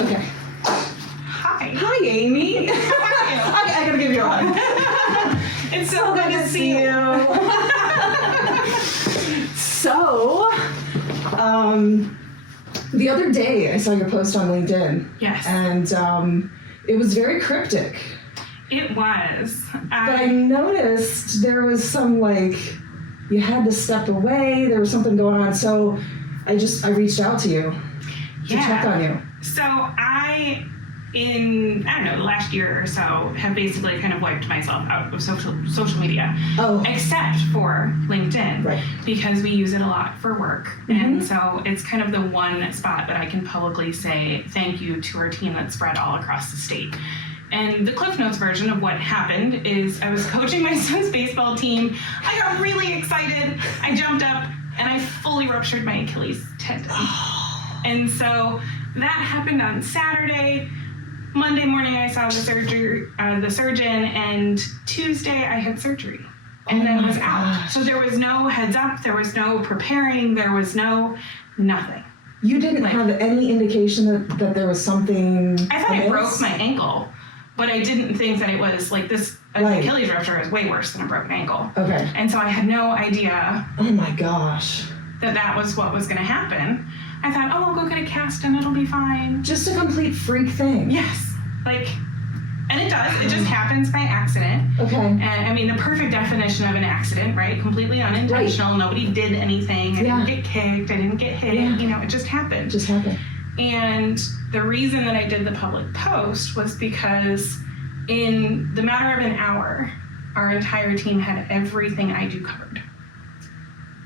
Okay. Hi, Amy. How are you? I gotta give you a hug. It's so good to see you. So, the other day I saw your post on LinkedIn. Yes. And it was very cryptic. It was. But I noticed there was some, you had to step away. There was something going on. So I reached out to you to check on you. So in the last year or so, have basically kind of wiped myself out of social media. Oh. Except for LinkedIn. Right. Because we use it a lot for work. Mm-hmm. And so it's kind of the one spot that I can publicly say thank you to our team that's spread all across the state. And the Cliff Notes version of what happened is I was coaching my son's baseball team. I got really excited. I jumped up and I fully ruptured my Achilles tendon. And so that happened on Saturday. Monday morning I saw the surgeon, and Tuesday I had surgery. And then was out. So there was no heads up, there was no preparing, there was nothing. You didn't have any indication that there was something I thought I broke my ankle, but I didn't think that it was this. An Achilles rupture is way worse than a broken ankle. Okay. And so I had no idea. Oh my gosh. That was what was going to happen. I thought, I'll go get a cast and it'll be fine. Just a complete freak thing. Yes. And it does. It just happens by accident. Okay. And the perfect definition of an accident, right? Completely unintentional. Right. Nobody did anything. I didn't get kicked. I didn't get hit. Yeah. It just happened. Just happened. And the reason that I did the public post was because in the matter of an hour, our entire team had everything I do covered.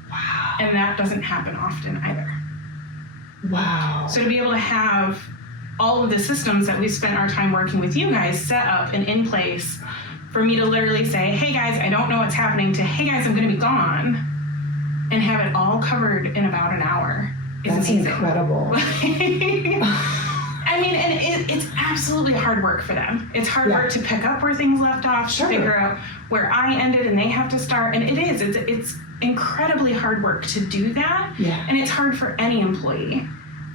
Wow. And that doesn't happen often either. Wow. So to be able to have all of the systems that we spent our time working with you guys set up and in place for me to literally say, hey guys, I don't know what's happening, to hey guys, I'm going to be gone, and have it all covered in about an hour is That's amazing. Incredible. It's absolutely hard work for them. It's hard work to pick up where things left off, to figure out where I ended and they have to start. And it's incredibly hard work to do that. Yeah. And it's hard for any employee.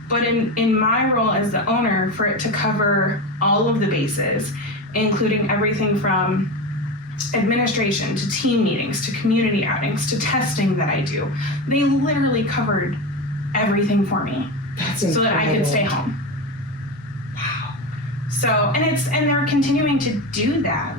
But in my role as the owner, for it to cover all of the bases, including everything from administration to team meetings to community outings to testing that I do, they literally covered everything for me. That's incredible. So that I could stay home. Wow. So, and they're continuing to do that.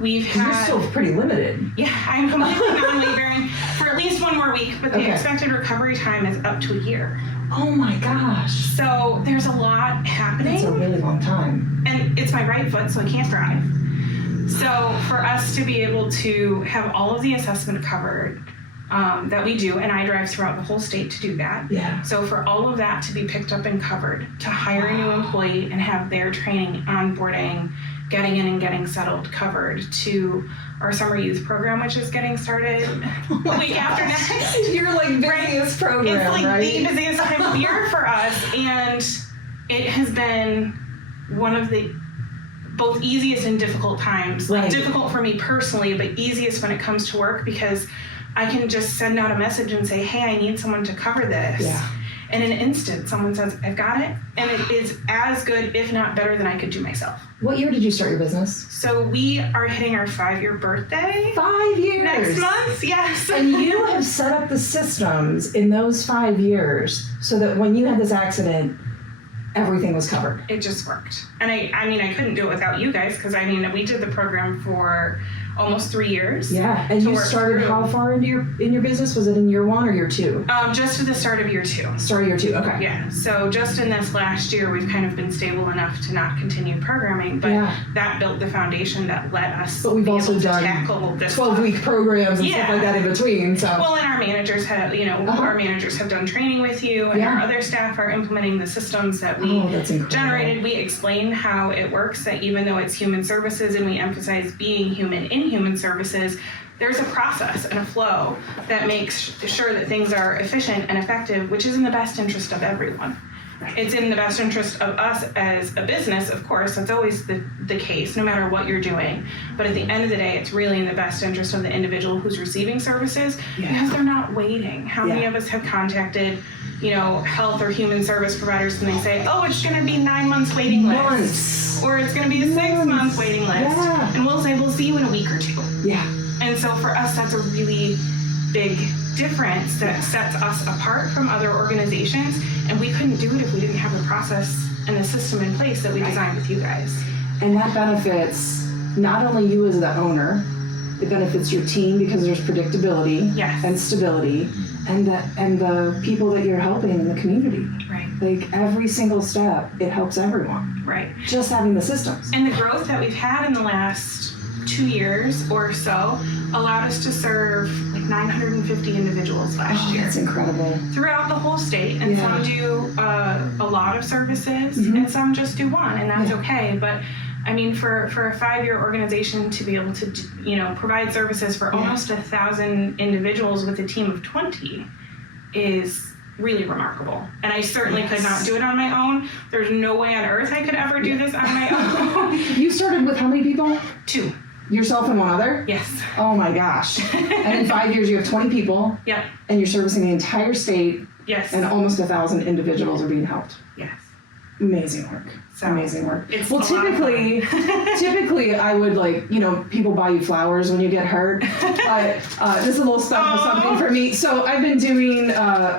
We've had... You're still pretty limited. Yeah, I'm completely non-weight bearing for at least one more week, but the expected recovery time is up to a year. Oh my gosh. So there's a lot happening. That's a really long time. And it's my right foot, so I can't drive. So for us to be able to have all of the assessment covered that we do, and I drive throughout the whole state to do that. Yeah. So for all of that to be picked up and covered, to hire a new employee and have their training, onboarding, getting in and getting settled covered, to our summer youth program, which is getting started the week after next. You're busiest program, it's right? The busiest time of year for us, and it has been one of the both easiest and difficult times. Difficult for me personally, but easiest when it comes to work, because I can just send out a message and say, hey, I need someone to cover this. Yeah. And in an instant, someone says, I've got it. And it is as good, if not better, than I could do myself. What year did you start your business? So we are hitting our 5-year birthday. 5 years? Next month, yes. And you have set up the systems in those 5 years so that when you had this accident, everything was covered. It just worked. And I couldn't do it without you guys, because we did the program for almost 3 years. Yeah, and you started how far into your business? Was it in year 1 or year 2? Just to the start of year 2. Start of year 2, okay. Yeah, so just in this last year, we've kind of been stable enough to not continue programming, but that built the foundation that let us But we've also done 12-week programs and stuff like that in between. So. Well, and our managers have, our managers have done training with you, and our other staff are implementing the systems that we generated. We explain how it works, that even though it's human services and we emphasize being human in human services, there's a process and a flow that makes sure that things are efficient and effective, which is in the best interest of everyone. It's in the best interest of us as a business, of course. That's always the case, no matter what you're doing. But at the end of the day, it's really in the best interest of the individual who's receiving services, because they're not waiting. How many of us have contacted health or human service providers, and they say, oh, it's going to be 9 months waiting list. Or it's going to be a 6 month waiting list. Yeah. And we'll say, we'll see you in a week or 2. Yeah. And so for us, that's a really big difference that sets us apart from other organizations. And we couldn't do it if we didn't have the process and the system in place that we designed with you guys. And that benefits not only you as the owner, it benefits your team because there's predictability and stability, and the people that you're helping in the community. Right. Like every single step, it helps everyone. Right. Just having the systems. And the growth that we've had in the last 2 years or so allowed us to serve like 950 individuals last year. That's incredible. Throughout the whole state. And some do a lot of services and some just do one, and that's okay. But I mean, for a 5-year organization to be able to, provide services for almost 1,000 individuals with a team of 20 is really remarkable. And I certainly could not do it on my own. There's no way on earth I could ever do this on my own. You started with how many people? 2. Yourself and one other? Yes. Oh my gosh. And in 5 years you have 20 people. Yep. And you're servicing the entire state. Yes. And almost 1,000 individuals are being helped. Yes. Amazing work. So, amazing work. It's well, typically I would people buy you flowers when you get hurt. But this is a little special something for me. So I've been doing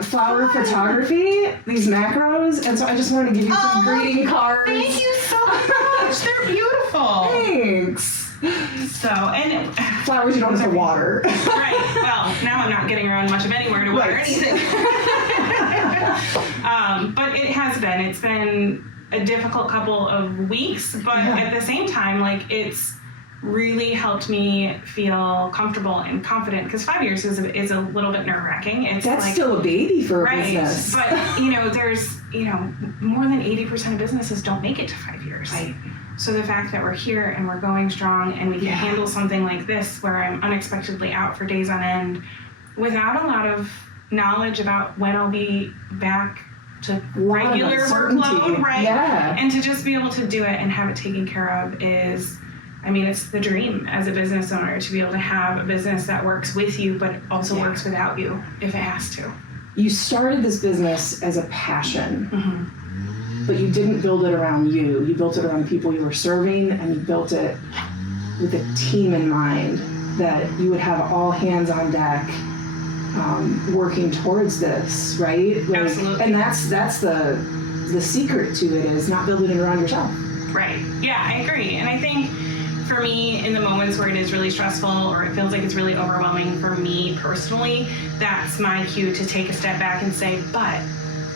flower photography, these macros, and so I just wanted to give you some greeting cards. Thank you so much. They're beautiful. Thanks. So, and flowers you don't have to water. Right. Well, now I'm not getting around much of anywhere to water anything. But it's been a difficult couple of weeks, but at the same time, it's really helped me feel comfortable and confident, because 5 years is a little bit nerve-wracking. That's still a baby for a business. But there's more than 80% of businesses don't make it to 5 years. Right. So the fact that we're here and we're going strong and we can handle something like this where I'm unexpectedly out for days on end without a lot of knowledge about when I'll be back to regular workload, right? Yeah. And to just be able to do it and have it taken care of is, it's the dream as a business owner, to be able to have a business that works with you but also works without you if it has to. You started this business as a passion, but you didn't build it around you. You built it around the people you were serving, and you built it with a team in mind, that you would have all hands on deck working towards this, right? Absolutely. And that's the secret to it, is not building it around yourself. Right. Yeah, I agree. And I think for me, in the moments where it is really stressful or it feels like it's really overwhelming for me personally, that's my cue to take a step back and say, but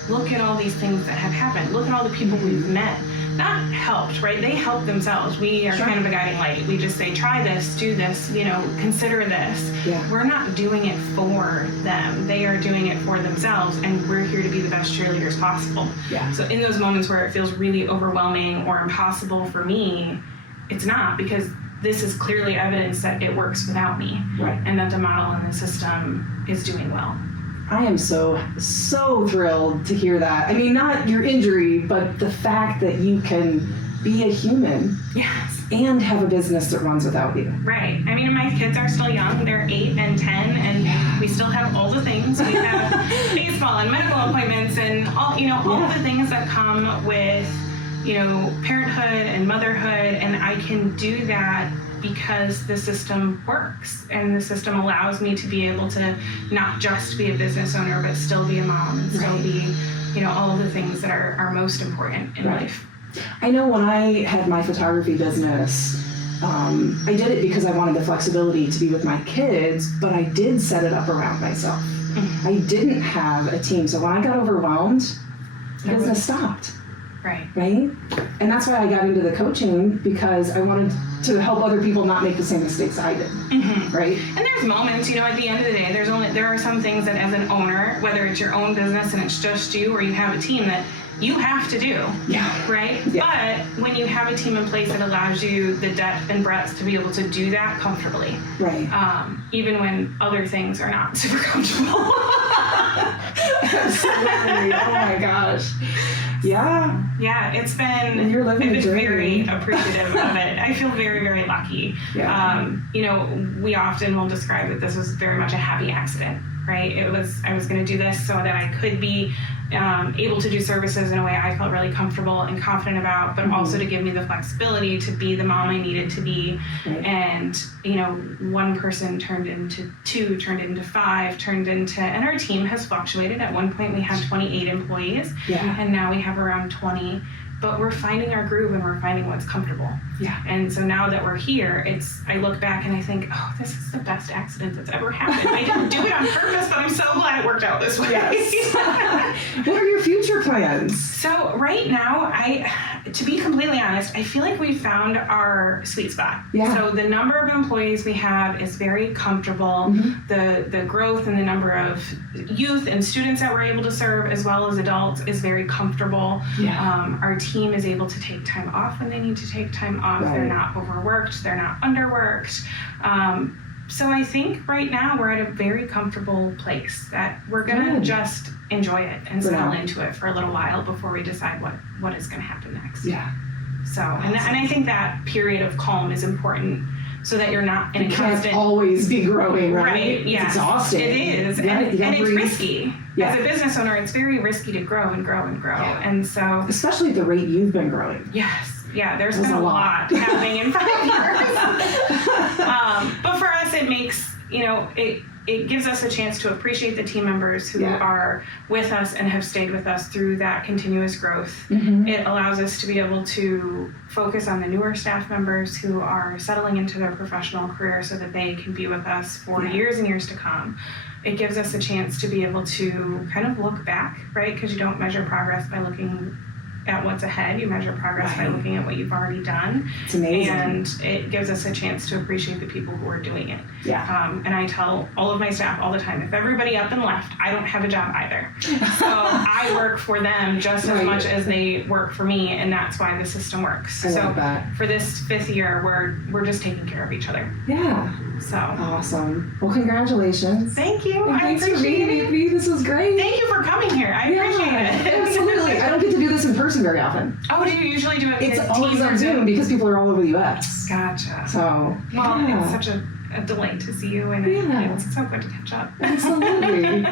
look at all these things that have happened. Look at all the people we've met. Not helped, right? They help themselves. We are kind of a guiding light. We just say, try this, do this, consider this. Yeah. We're not doing it for them. They are doing it for themselves, and we're here to be the best cheerleaders possible. Yeah. So in those moments where it feels really overwhelming or impossible for me, it's not, because this is clearly evidence that it works without me. Right. And that the model and the system is doing well. I am so thrilled to hear that. Not your injury, but the fact that you can be a human and have a business that runs without you. Right. My kids are still young. They're 8 and 10, and we still have all the things. We have baseball and medical appointments and all the things that come with, parenthood and motherhood, and I can do that because the system works, and the system allows me to be able to not just be a business owner, but still be a mom and still be, all of the things that are most important in life. I know when I had my photography business, I did it because I wanted the flexibility to be with my kids, but I did set it up around myself. Mm-hmm. I didn't have a team, so when I got overwhelmed, the business stopped. Right? And that's why I got into the coaching, because I wanted to help other people not make the same mistakes I did. Mm-hmm. Right? And there's moments, at the end of the day, there are some things that as an owner, whether it's your own business and it's just you, or you have a team, that you have to do. Yeah. Right? Yeah. But when you have a team in place that allows you the depth and breadth to be able to do that comfortably. Right. Even when other things are not super comfortable. Absolutely. Oh my gosh. Yeah. Yeah, it's been, I've been very appreciative of it. I feel very, very lucky. Yeah. We often will describe that this was very much a happy accident, right? I was going to do this so that I could be able to do services in a way I felt really comfortable and confident about, but also to give me the flexibility to be the mom I needed to be. Right. And, one person turned into 2, turned into 5, and our team has fluctuated. At one point we had 28 employees, and now we have around 20. But we're finding our groove and we're finding what's comfortable. Yeah. And so now that we're here, I look back and I think, oh, this is the best accident that's ever happened. I didn't do it on purpose, but I'm so glad it worked out this way. Yes. What are your future plans? So right now, to be completely honest, I feel like we found our sweet spot. Yeah. So the number of employees we have is very comfortable. The growth and the number of youth and students that we're able to serve, as well as adults, is very comfortable. Yeah. Our team is able to take time off when they need to take time off. Right. They're not overworked. They're not underworked. So I think right now we're at a very comfortable place that we're going to just enjoy it and settle into it for a little while before we decide what is going to happen next. Yeah. So, and I think that period of calm is important so that you're not in a constant... You can't always be growing, right? Right, yes. It's exhausting. It is, and it's risky. Yeah. As a business owner, it's very risky to grow and grow and grow. Yeah. And so... Especially at the rate you've been growing. Yes. Yeah, there's been a lot happening in 5 years. But for us, it makes, it gives us a chance to appreciate the team members who are with us and have stayed with us through that continuous growth. It allows us to be able to focus on the newer staff members who are settling into their professional career so that they can be with us for years and years to come. It gives us a chance to be able to kind of look back, right? Because you don't measure progress by looking at what's ahead. You measure progress by looking at what you've already done. It's amazing. And it gives us a chance to appreciate the people who are doing it. Yeah. And I tell all of my staff all the time, if everybody up and left, I don't have a job either. So I work for them just as much as they work for me, and that's why the system works. I love that. For this 5th year, we're just taking care of each other. Yeah. So awesome. Well, congratulations. Thank you. And I thanks for appreciate being it. with me. This was great. Thank you for coming here. I appreciate it. Absolutely. I don't get to do this in person very often. Oh, do you usually do it? It's via always Teams or on Zoom because people are all over the U.S. Gotcha. So, Well, it's such a delight to see you, and it's so good to catch up. Absolutely.